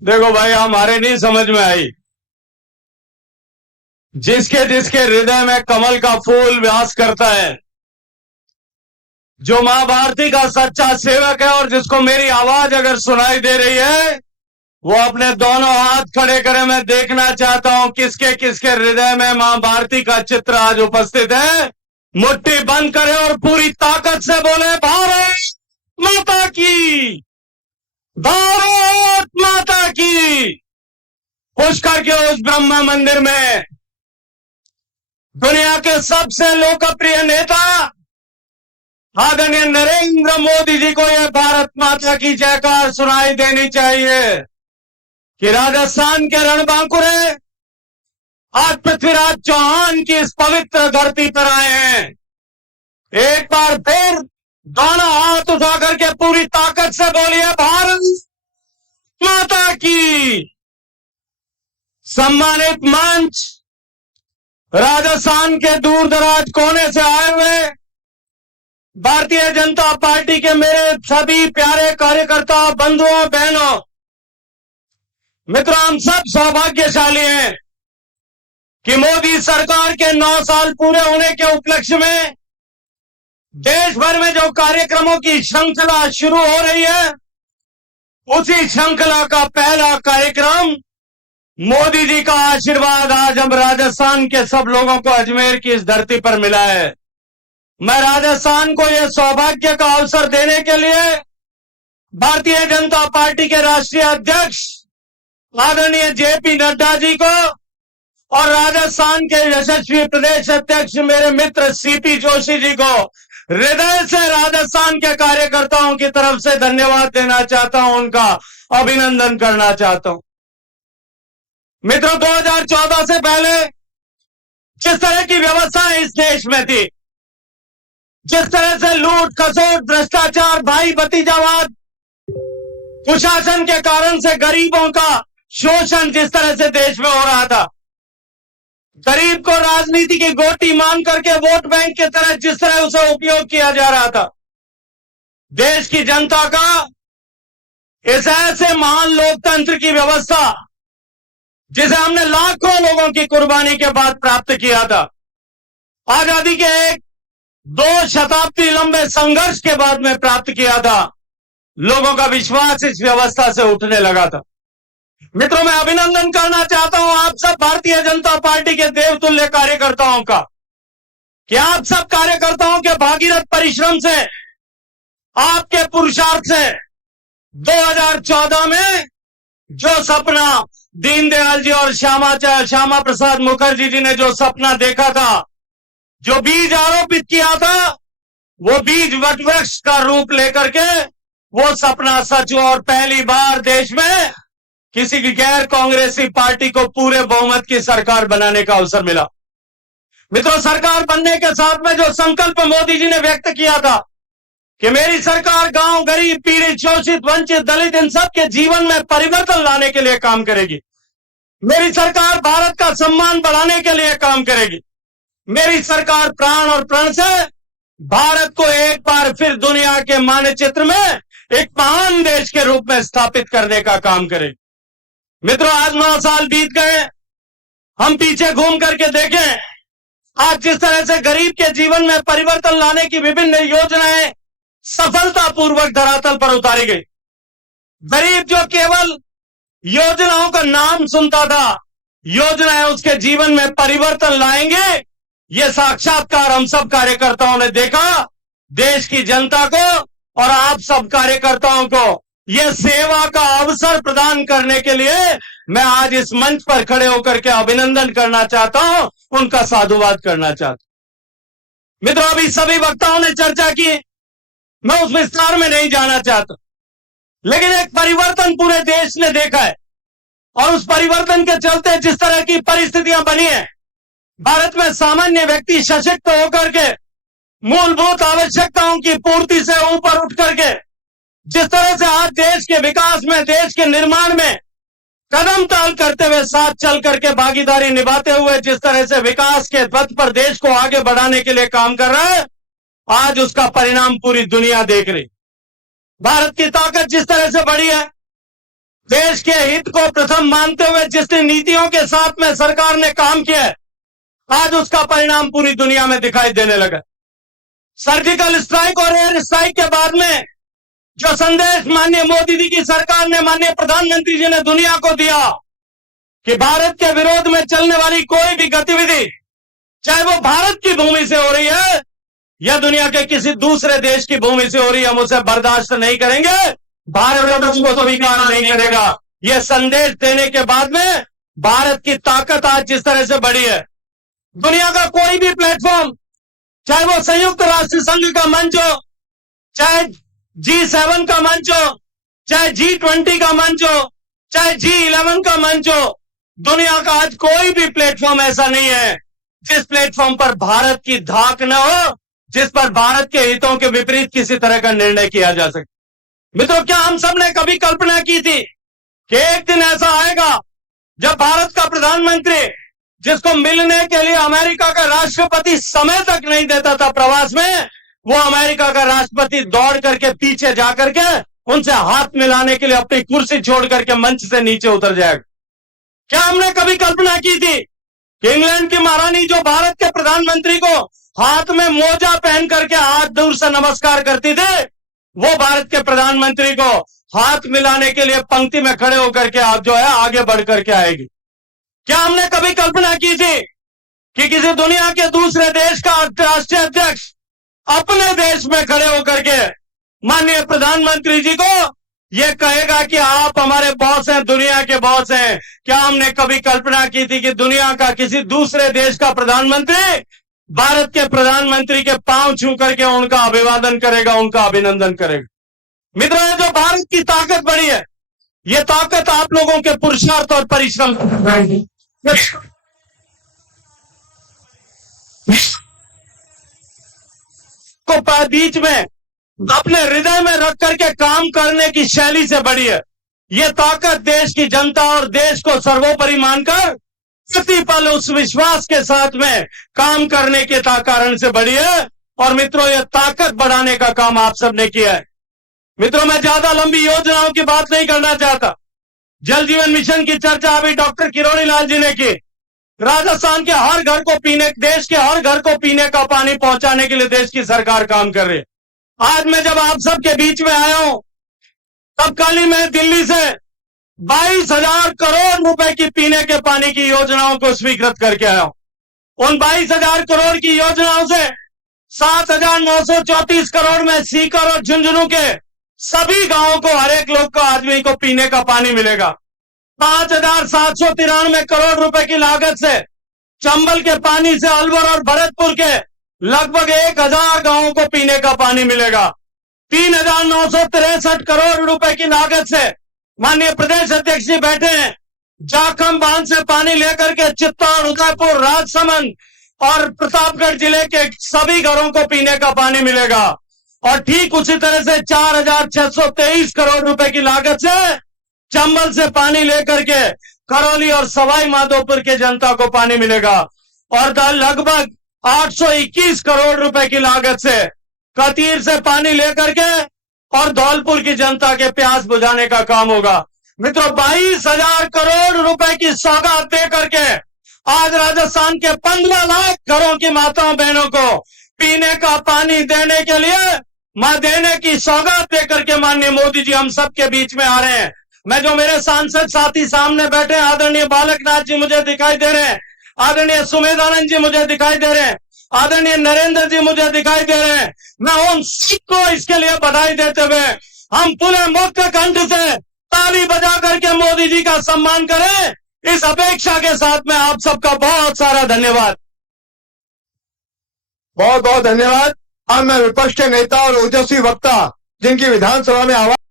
देखो भाई, हमारे नहीं समझ में आई। जिसके जिसके हृदय में कमल का फूल व्यास करता है, जो मां भारती का सच्चा सेवक है, और जिसको मेरी आवाज अगर सुनाई दे रही है, वो अपने दोनों हाथ खड़े करे। मैं देखना चाहता हूं किसके किसके हृदय में मां भारती का चित्र आज उपस्थित है। मुट्ठी बंद करे और पूरी ताकत से बोले, भारत माता की, भारत माता की। पुष्कर के उस ब्रह्मा मंदिर में दुनिया के सबसे लोकप्रिय नेता आदरणीय नरेंद्र मोदी जी को यह भारत माता की जयकार सुनाई देनी चाहिए कि राजस्थान के रणबांकुरे आज पृथ्वीराज चौहान की इस पवित्र धरती पर आए हैं। एक बार फिर दोनों हाथ उठा करके पूरी ताकत से बोलिए, भारत माता की। सम्मानित मंच, राजस्थान के दूर दराज कोने से आए हुए भारतीय जनता पार्टी के मेरे सभी प्यारे कार्यकर्ता बंधुओं बहनों, मित्रों, हम सब सौभाग्यशाली हैं कि मोदी सरकार के 9 साल पूरे होने के उपलक्ष्य में देश भर में जो कार्यक्रमों की श्रृंखला शुरू हो रही है, उसी श्रृंखला का पहला कार्यक्रम मोदी जी का आशीर्वाद आज हम राजस्थान के सब लोगों को अजमेर की इस धरती पर मिला है। मैं राजस्थान को यह सौभाग्य का अवसर देने के लिए भारतीय जनता पार्टी के राष्ट्रीय अध्यक्ष आदरणीय जेपी नड्डा जी को और राजस्थान के यशस्वी प्रदेश अध्यक्ष मेरे मित्र सीपी जोशी जी को हृदय से राजस्थान के कार्यकर्ताओं की तरफ से धन्यवाद देना चाहता हूं, उनका अभिनंदन करना चाहता हूं। मित्रों, 2014 से पहले जिस तरह की व्यवस्था इस देश में थी, जिस तरह से लूट खसोट, भ्रष्टाचार, भाई भतीजावाद, कुशासन के कारण से गरीबों का शोषण जिस तरह से देश में हो रहा था, गरीब को राजनीति की गोटी मान करके वोट बैंक की तरह जिस तरह उसे उपयोग किया जा रहा था, देश की जनता का इस ऐसे महान लोकतंत्र की व्यवस्था जिसे हमने लाखों लोगों की कुर्बानी के बाद प्राप्त किया था, आजादी के 2 शताब्दी लंबे संघर्ष के बाद में प्राप्त किया था, लोगों का विश्वास इस व्यवस्था से उठने लगा था। मित्रों, मैं अभिनंदन करना चाहता हूं आप सब भारतीय जनता पार्टी के देवतुल्य कार्यकर्ताओं का कि आप सब कार्यकर्ताओं के भागीरथ परिश्रम से, आपके पुरुषार्थ से 2014 में जो सपना दीनदयाल जी और श्यामा प्रसाद मुखर्जी जी ने जो सपना देखा था, जो बीज आरोपित किया था, वो बीज वटवृक्ष का रूप लेकर के वो सपना सच हुआ और पहली बार देश में किसी की गैर कांग्रेसी पार्टी को पूरे बहुमत की सरकार बनाने का अवसर मिला। मित्रों, सरकार बनने के साथ में जो संकल्प मोदी जी ने व्यक्त किया था कि मेरी सरकार गांव, गरीब, पीड़ित, शोषित, वंचित, दलित, इन सब के जीवन में परिवर्तन लाने के लिए काम करेगी। मेरी सरकार भारत का सम्मान बढ़ाने के लिए काम करेगी। मेरी सरकार प्राण और प्रण से भारत को एक बार फिर दुनिया के मानचित्र में एक महान देश के रूप में स्थापित करने का काम करेगी। मित्रों, आज 9 साल बीत गए, हम पीछे घूम करके देखें, आज जिस तरह से गरीब के जीवन में परिवर्तन लाने की विभिन्न योजनाएं सफलतापूर्वक धरातल पर उतारी गई। गरीब जो केवल योजनाओं का नाम सुनता था, योजनाएं उसके जीवन में परिवर्तन लाएंगे, ये साक्षात्कार हम सब कार्यकर्ताओं ने देखा। देश की जनता को और आप सब कार्यकर्ताओं को यह सेवा का अवसर प्रदान करने के लिए मैं आज इस मंच पर खड़े होकर के अभिनंदन करना चाहता हूं, उनका साधुवाद करना चाहता हूं। मित्रों, अभी सभी वक्ताओं ने चर्चा की, मैं उस विस्तार में नहीं जाना चाहता, लेकिन एक परिवर्तन पूरे देश ने देखा है और उस परिवर्तन के चलते जिस तरह की परिस्थितियां बनी है, भारत में सामान्य व्यक्ति सशक्त होकर के मूलभूत आवश्यकताओं की पूर्ति से ऊपर उठ करके जिस तरह से आज देश के विकास में, देश के निर्माण में कदम ताल करते हुए, साथ चल करके भागीदारी निभाते हुए जिस तरह से विकास के पथ पर देश को आगे बढ़ाने के लिए काम कर रहा है, आज उसका परिणाम पूरी दुनिया देख रही। भारत की ताकत जिस तरह से बढ़ी है, देश के हित को प्रथम मानते हुए जिस नीतियों के साथ में सरकार ने काम किया है, आज उसका परिणाम पूरी दुनिया में दिखाई देने लगा। सर्जिकल स्ट्राइक और एयर स्ट्राइक के बाद में जो संदेश माननीय मोदी जी की सरकार ने, माननीय प्रधानमंत्री जी ने दुनिया को दिया कि भारत के विरोध में चलने वाली कोई भी गतिविधि, चाहे वो भारत की भूमि से हो रही है या दुनिया के किसी दूसरे देश की भूमि से हो रही है, हम उसे बर्दाश्त नहीं करेंगे, भारत उसको स्वीकार नहीं करेगा। यह संदेश देने के बाद में भारत की ताकत आज जिस तरह से बढ़ी है, दुनिया का कोई भी प्लेटफॉर्म, चाहे वो संयुक्त राष्ट्र संघ का मंच हो, चाहे G7 का मंच हो, चाहे G20 का मंच हो, चाहे G11 का मंच हो, दुनिया का आज कोई भी प्लेटफॉर्म ऐसा नहीं है जिस प्लेटफॉर्म पर भारत की धाक न हो, जिस पर भारत के हितों के विपरीत किसी तरह का निर्णय किया जा सके। मित्रों, क्या हम सब ने कभी कल्पना की थी कि एक दिन ऐसा आएगा जब भारत का प्रधानमंत्री, जिसको मिलने के लिए अमेरिका का राष्ट्रपति समय तक नहीं देता था प्रवास में, वो अमेरिका का राष्ट्रपति दौड़ करके पीछे जाकर के उनसे हाथ मिलाने के लिए अपनी कुर्सी छोड़ करके मंच से नीचे उतर जाएगा? क्या हमने कभी कल्पना की थी कि इंग्लैंड की महारानी जो भारत के प्रधानमंत्री को हाथ में मोजा पहन करके हाथ दूर से नमस्कार करती थी, वो भारत के प्रधानमंत्री को हाथ मिलाने के लिए पंक्ति में खड़े होकर के आप जो है आगे बढ़ करके आएगी? क्या हमने कभी कल्पना की थी कि किसी दुनिया के दूसरे देश का राष्ट्रीय अध्यक्ष अपने देश में खड़े होकर के माननीय प्रधानमंत्री जी को यह कहेगा कि आप हमारे बॉस हैं, दुनिया के बॉस हैं? क्या हमने कभी कल्पना की थी कि दुनिया का किसी दूसरे देश का प्रधानमंत्री भारत के प्रधानमंत्री के पांव छू करके उनका अभिवादन करेगा, उनका अभिनंदन करेगा? मित्रों, ये जो भारत की ताकत बढ़ी है, ये ताकत आप लोगों के पुरुषार्थ और परिश्रम को बीच में अपने हृदय में रख करके काम करने की शैली से बढ़ी है। ये ताकत देश की जनता और देश को सर्वोपरि मानकर प्रतिपल उस विश्वास के साथ में काम करने के कारण से बढ़ी है। और मित्रों, यह ताकत बढ़ाने का काम आप सबने किया है। मित्रों, मैं ज्यादा लंबी योजनाओं की बात नहीं करना चाहता। जल जीवन मिशन की चर्चा अभी डॉक्टर किरोड़ी लाल जी ने की। राजस्थान के हर घर को पीने, देश के हर घर को पीने का पानी पहुंचाने के लिए देश की सरकार काम कर रही है। आज मैं जब आप सबके बीच में आया हूं, तब कल ही मैं दिल्ली से 22,000 करोड़ रुपए की पीने के पानी की योजनाओं को स्वीकृत करके आया हूं। उन 22,000 करोड़ की योजनाओं से 7,934 करोड़ में सीकर और झुंझुनू के सभी गांवों को, हर एक लोग को, आदमी को पीने का पानी मिलेगा। 5,793 करोड़ रुपए की लागत से चंबल के पानी से अलवर और भरतपुर के लगभग 1,000 गांवों को पीने का पानी मिलेगा। 3,963 करोड़ रुपए की लागत से माननीय प्रदेश अध्यक्ष जी बैठे हैं, जाखम बांध से पानी लेकर के चित्तौड़, उदयपुर, राजसमंद और प्रतापगढ़ जिले के सभी घरों को पीने का पानी मिलेगा। और ठीक उसी तरह से 4,623 करोड़ रुपए की लागत से चंबल से पानी लेकर के करौली और सवाई माधोपुर के जनता को पानी मिलेगा। और लगभग 821 करोड़ रुपए की लागत से कतीर से पानी लेकर के और धौलपुर की जनता के प्यास बुझाने का काम होगा। मित्रों, 22,000 करोड़ रुपए की सौगात दे करके आज राजस्थान के 15 लाख घरों की माताओं बहनों को पीने का पानी देने के लिए देने की सौगात दे करके माननीय मोदी जी हम सबके बीच में आ रहे हैं। मैं जो मेरे सांसद साथी सामने बैठे, आदरणीय बालकनाथ जी मुझे दिखाई दे रहे हैं, आदरणीय सुमेधानंद जी मुझे दिखाई दे रहे हैं, आदरणीय नरेंद्र जी मुझे दिखाई दे रहे हैं। मैं उन सबको इसके लिए बधाई देते हुए हम पूरे मुक्त कंठ से ताली बजा करके मोदी जी का सम्मान करें, इस अपेक्षा के साथ में आप सबका बहुत सारा धन्यवाद। बहुत बहुत धन्यवाद। अब मैं विपक्ष के नेता और ओजस्वी वक्ता जिनकी विधानसभा में आवाज